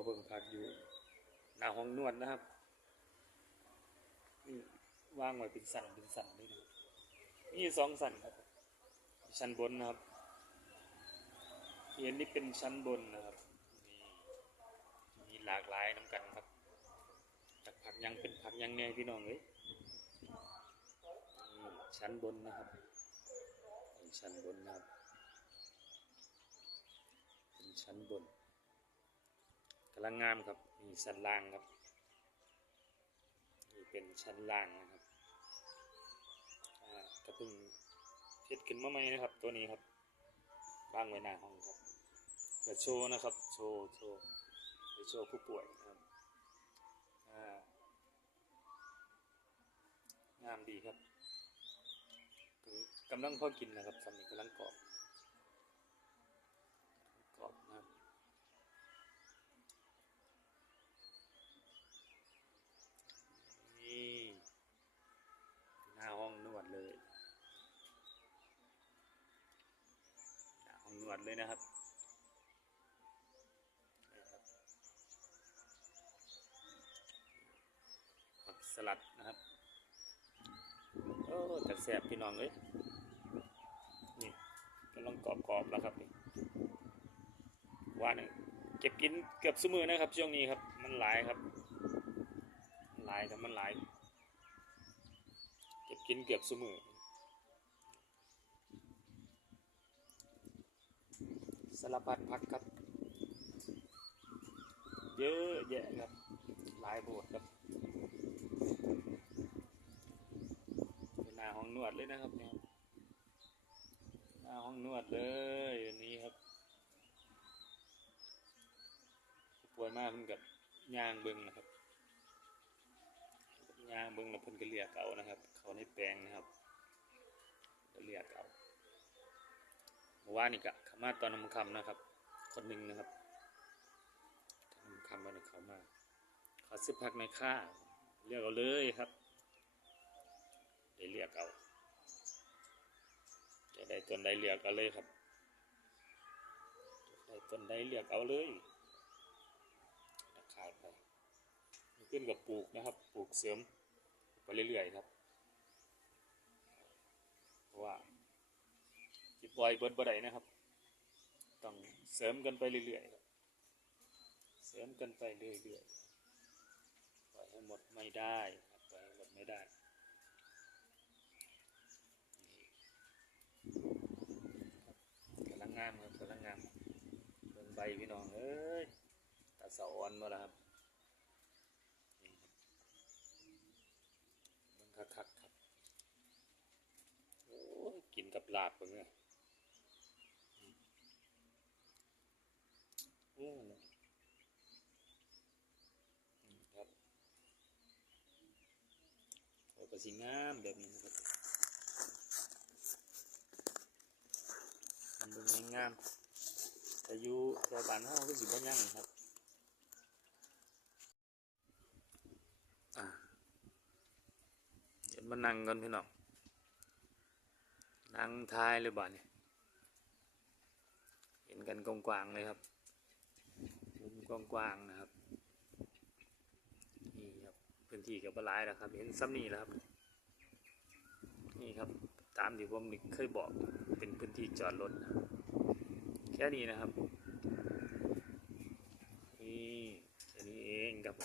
มาเบิ่งพักอยู่หน้าห้องนวดนะครับนี่วางไว้เป็นสันเป็นสันเลยนะนี่สองสันครับ ชั้นบนนะครับเห็นนี่เป็นชั้นบนนะครับนี่มีหลากหลายน้ำกันครับจากผักยังเป็นผักยังแน่พี่น้องเลยนี่ชั้นบนนะครับ เป็นชั้นบนนะครับเป็นชั้นบน ลังงามครับมีชั้นล่างครับนี่เป็นชั้นล่างนะครับกระเพิ่งเฮ็ดขึ้นมาใหม่นะครับ ตัวนี้ครับวางไว้หน้าห้องครับเพื่อโชว์นะครับ โชว์โชว์ไปโชว์ผู้ป่วยนะครับงามดีครับกำลังพอกินนะครับสำนีกำลังกรอบกรอบนะครับนี่หน้าห้องนวดเลย ห้องนวด เลยนะครับผักสลัดนะครับโอ้แต่แสบพี่น้องเอ้ยนี่กำลังกรอบๆแล้วครับนี่ว่านี่ยเก็บกินเกือบสมือนะครับช่วงนี้ครับมันหลายครับหลายครับมันหลาย เก็บกินเกือบสมือ สารพัดผักครับ เยอะแยะครับ หลายโบทครับเป็นหน้าห้องนวดเลยนะครับเนี่ยหน้าห้องนวดเลยอันนี้ครับป่วยมากเพิ่นกับย่างเบิงนะครับย่างเบิงแล้วเพิ่นก็เรียกเอานะครับ เขาในแปลงนะครับเรียกเอาเมื่อ ว่านี่กะขามาตอนนำคำนะครับ คนหนึ่งนะครับตอนนำคำวันนเขามาขอซื้อพักในค่าเรียกเอาเลยครับได้เรียกเอาจะได้ต้นใดเรียกเอาเลยครับได้ต้นใดเรียกเอาเลยราคายไปขึ้นกับปลูกนะครับ ปลูกเสริมไปเรื่อยๆครับเพราะว่า ล่อยเบิดบ่ได้นะครับ ต้องเสริมกันไปเรื่อยๆครับเสริมกันไปเรื่อยๆปล่อยให้หมดไม่ได้ปล่อยให้หมดไม่ได้กำลังงามครับกำลังงามเบิ่งใบพี่น้องเอ้ยตาเสาอ่อนมาแล้วครับนี่ครับเบิ่งคักๆครับโอ้ยกินกับลาบเพิ่งเนี่ย โอ้อืมครับโอ้ก็สิงามแบบนี้นะครับมันเป็นงามแต่อยู่แถวบ้านเฮาก็สิบ่ยังครับเดี๋ยวมานั่งกันพี่น้องนั่งทายเลยบ่าเนี่เห็นกันกว้างๆเลยครับ มุมกว้างๆนะครับ นี่ครับพื้นที่กับบลายแล้วครับ เห็นซ้ำนี่แล้วครับ นี่ครับตามที่ผมเคยบอกเป็นพื้นที่จอดรถนะแค่นี้นะครับ นี่แค่นี้เองครับ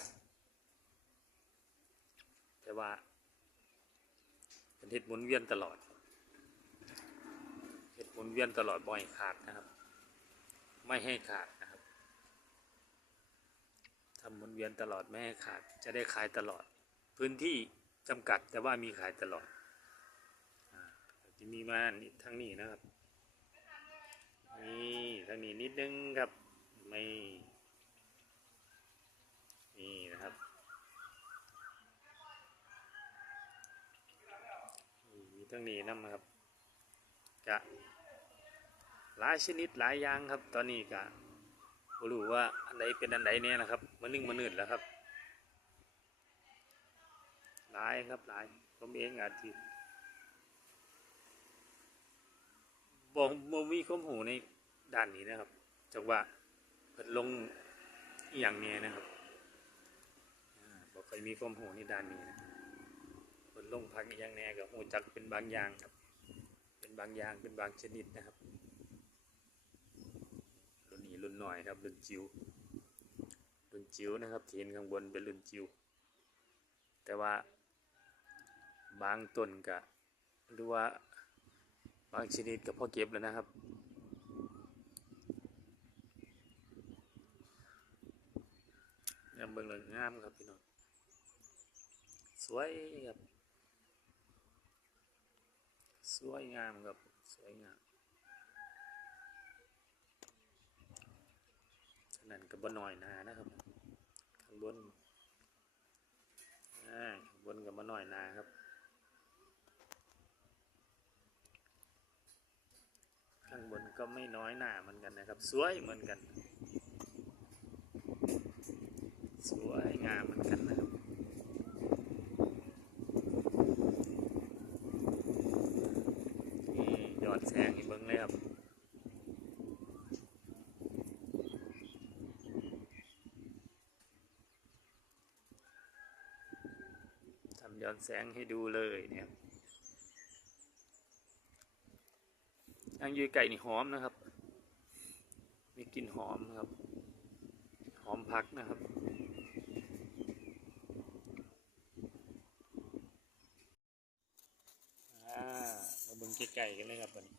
แต่ว่าเป็นทิศหมุนเวียนตลอดเห็ดหมุนเวียนตลอดบ่อยขาดนะครับ ไม่ให้ขาด ทำหมุนเวียนตลอดไม่ให้ขาดจะได้ขายตลอด พื้นที่จำกัดแต่ว่ามีขายตลอดจะมีมานทั้งนี้นะครับนี่ทั้งนี้นิดนึงครับไม่นี่นะครับมีทั้งนี้นำครับกะหลายชนิดหลายอย่างครับตอนนี้กะ บ่รู้ว่าอันใดเป็นอันใดเนี่ยนะครับมันนึ่งมันนืดแล้วครับหลายครับหลายผมเองอาจจะบอกบ่มีความหูในด้านนี้นะครับจากว่าเพิ่นลงอย่างเนี้นะครับอบอกใครมีความหูในด้านนี้นะคนลงพักอย่างแน่กับหูจักเป็นบางอย่างครับ เป็นบางอย่างเป็นบางชนิดนะครับ รุ่นหน่อยครับรุ่นจิ๋วรุ่นจิ๋วนะครับที่เห็นข้างบนเป็นรุ่นจิ๋วแต่ว่าบางต้นก็หรือว่าบางชนิดก็พอเก็บแล้วนะครับงามเบิ่งเลยงามครับพี่น้องสวยครับสวยงามครับสวยงาม ขนาดกับบนน้อยนานะครับ ข้างบนอ่าข้างบนกับบนน้อยนาครับ ข้างบนก็ไม่น้อยหนาเหมือนกันนะครับ สวยเหมือนกัน สวยงามเหมือนกันนะครับยอดแสงให้เบิ้งเลยครับ ทำย้ อนแสงให้ดูเลยเนี่ยอังยืไก่นี่หอมนะครับ มีกลิ่นหอมนะครับ หอมพักนะครับมาเบิ่งไก่กันเลยครับวันนี้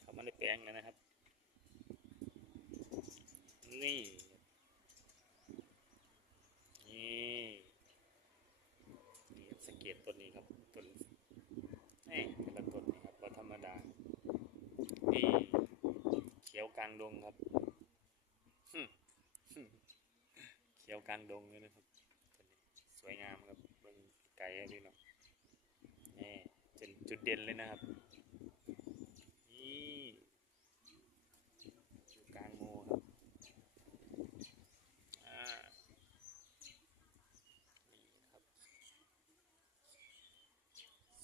เขามาในแปลงแล้วนะครับ นี่นี่สัง เกตต้นนี้ครับต้นนี่แต่ละต้นนี่ครับว่าธรรมดานี่เขียวกลางดงครับเขียวกลางดงเลยนะครับต้นนี้สวยงามครับเบิ่งไก่ให้พี่น้องนี่เป็นจุดเด่นเลยนะครับ นี่อยู่กลางโมครับ อ่า นี่ครับ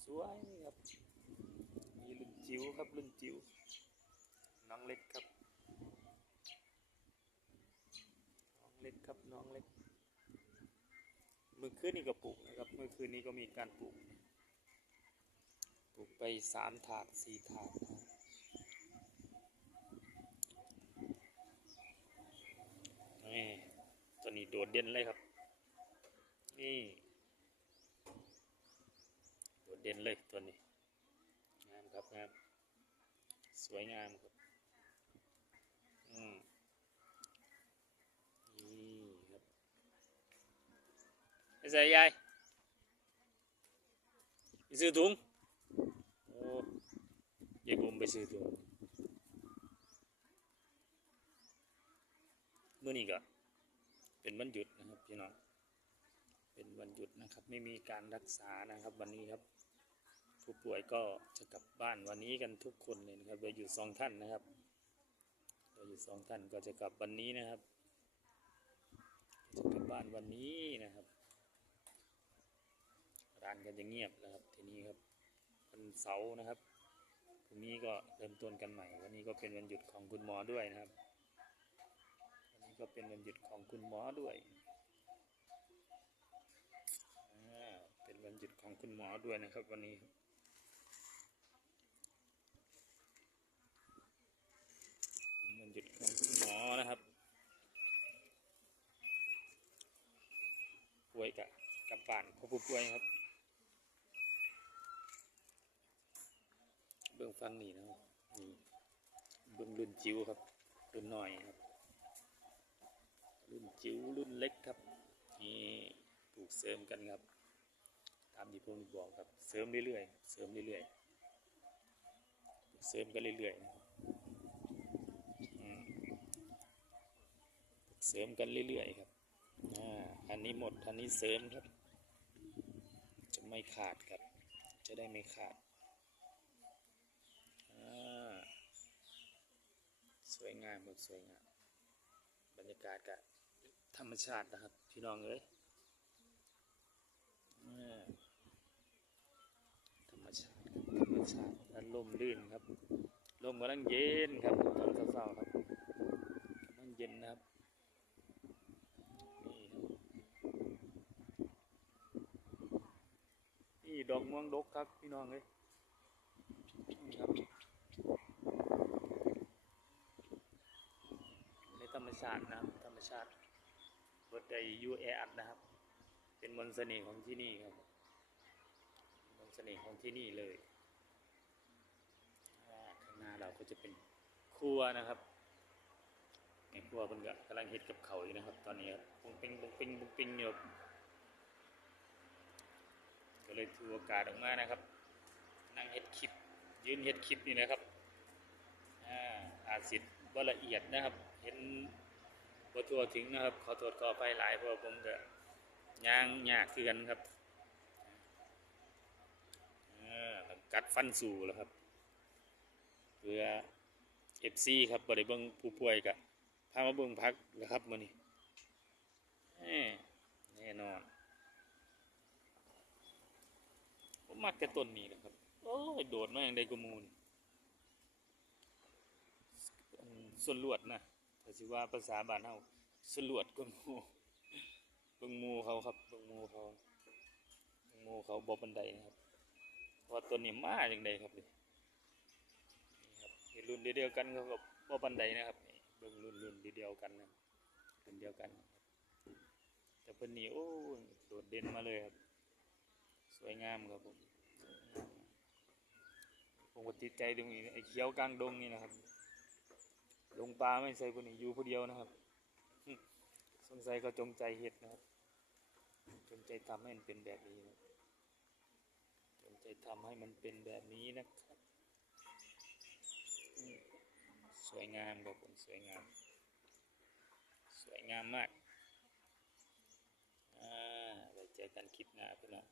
ส วยครับ มีรุ่นจิ๋วครับรุ่นจิ๋วน้องเล็กครับ น้องเล็กครับน้องเล็กเมื่อคืนนี้ก็ปลูกนะครับเมื่อคืนนี้ก็มีการปลูก ปลูกไปสามถาดสี่ถาดนี่ตัวนี้โดดเด่นเลยครับ นี่ เด่นเลยตัวนี้ งามครับงาม สวยงามครับ อืมนี่ครับไปใส่ยายไปซื้อถุงโอ้ยายกลมไปซื้อถุงเมื่อนี้ก็เป็นวันหยุดนะครับพี่น้องเป็นวันหยุดนะครับ ไม่มีการรักษานะครับวันนี้ครับ ผู้ป่วยก็จะกลับบ้านวันนี้กันทุกคนเลยนะครับเหลืออยู่สองท่านนะครับเหลืออยู่สองท่านก็จะกลับวันนี้นะครับ จะกลับบ้านวันนี้นะครับ ร้านก็จะเงียบนะครับทีนี้ครับวันเสาร์นะครับพรุ่งนี้ก็เริ่มต้นกันใหม่ วันนี้ก็เป็นวันหยุดของคุณหมอด้วยนะครับ วันนี้ก็เป็นวันหยุดของคุณหมอด้วยเป็นวันหยุดของคุณหมอด้วยนะครับวันนี้ครับวัน หยุดของคุณหมอนะครับป่วยกับกับป่านของผู้ป่วยครับ เบื้องฟังนี่นะครับนี่เบื้องรุ่นจิ๋วครับรุ่นหน่อยครับ รุ่นจิ๋วรุ่นเล็กครับนี่ปลูกเสริมกันครับ ตามที่ผมบอกครับเสริมเรื่อยๆเสริมเรื่อยๆเสริมกันเรื่อยๆนะครับอืม เสริมกันเรื่อยๆครับอ่าอันนี้หมดอันนี้เสริมครับ จะไม่ขาดครับ จะได้ไม่ขาดอ่าสวยงามครับสวยงามบรรยากาศกับธรรมชาตินะครับพี่น้องเอ้ยธรรมชาติธรรมชาติและลมลื่นครับลมกำลังเย็นครับตอนเช้าๆครับกำลังเย็นนะครับ นี่ดอกม่วงดกครับพี่น้องเลยครับในธรรมชาตินะธรรมชาติรถไดยูแออัดนะครับ เป็นมนต์เสน่ห์ของที่นี่ครับมนต์เสน่ห์ของที่นี่เลยข้างหน้าเราก็จะเป็นครัวนะครับในครัวเพิ่นก็กำลังเฮ็ดกับเขาอยู่นะครับ ตอนนี้ครับปุ้งปิงปุ้งปิงปุ้งปิงอยู่ ก็เลยถือโอกาสออกมานะครับ นั่งเฮ็ดคลิป ยืนเฮ็ดคลิปนี่นะครับอ่าอาจสิทธิ์บ่ละเอียดนะครับ เห็นบ่ทั่วถึงนะครับ ขอโทษขออภัยหลายเพราะว่าผมก็ย่างยากคือกันครับกัดฟันสู่แล้วครับเพื่อเอฟซีครับบริเบิงผู้ป่วยกะพามาเบิงพักนะครับมื้อนี้แน่นอน ผ มมักแต่ต้นนี้นะครับ โอ้ยโดดมาอย่างใดก็มูนอันส่วนลวดนะถ้าสิว่าภาษาบ้านเฮาส่วนลวดก็มูเบิงมูเขาครับเบิงมูเขาเบิงมูเขาบ่บันไดนะครับว่าตัวนี้มาจังไดครับนี่ครับรุ่นเดียวกันเขากับบ่บันไดนะครับเบิ่งรุ่นรุ่นเดียวกันนะรุ่นเดียวกัน แต่เพิ่นนี่โอ้ยโดดเด่นมาเลยครับ สวยงามครับผม ผมก็ติดใจตรงนี้ไอ้เขียวกลางดงนี่นะครับดงปลาไม่ใส่คนนี้อยู่ผู้เดียวนะครับสงสัยก็จงใจเฮ็ดนะครับ จงใจทำให้มันเป็นแบบนี้นะจงใจทำให้มันเป็นแบบนี้นะครับ สวยงามครับผมสวยงาม สวยงามมากอ่าไว้เจอกันคลิปหน้าพี่น้อง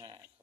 nine.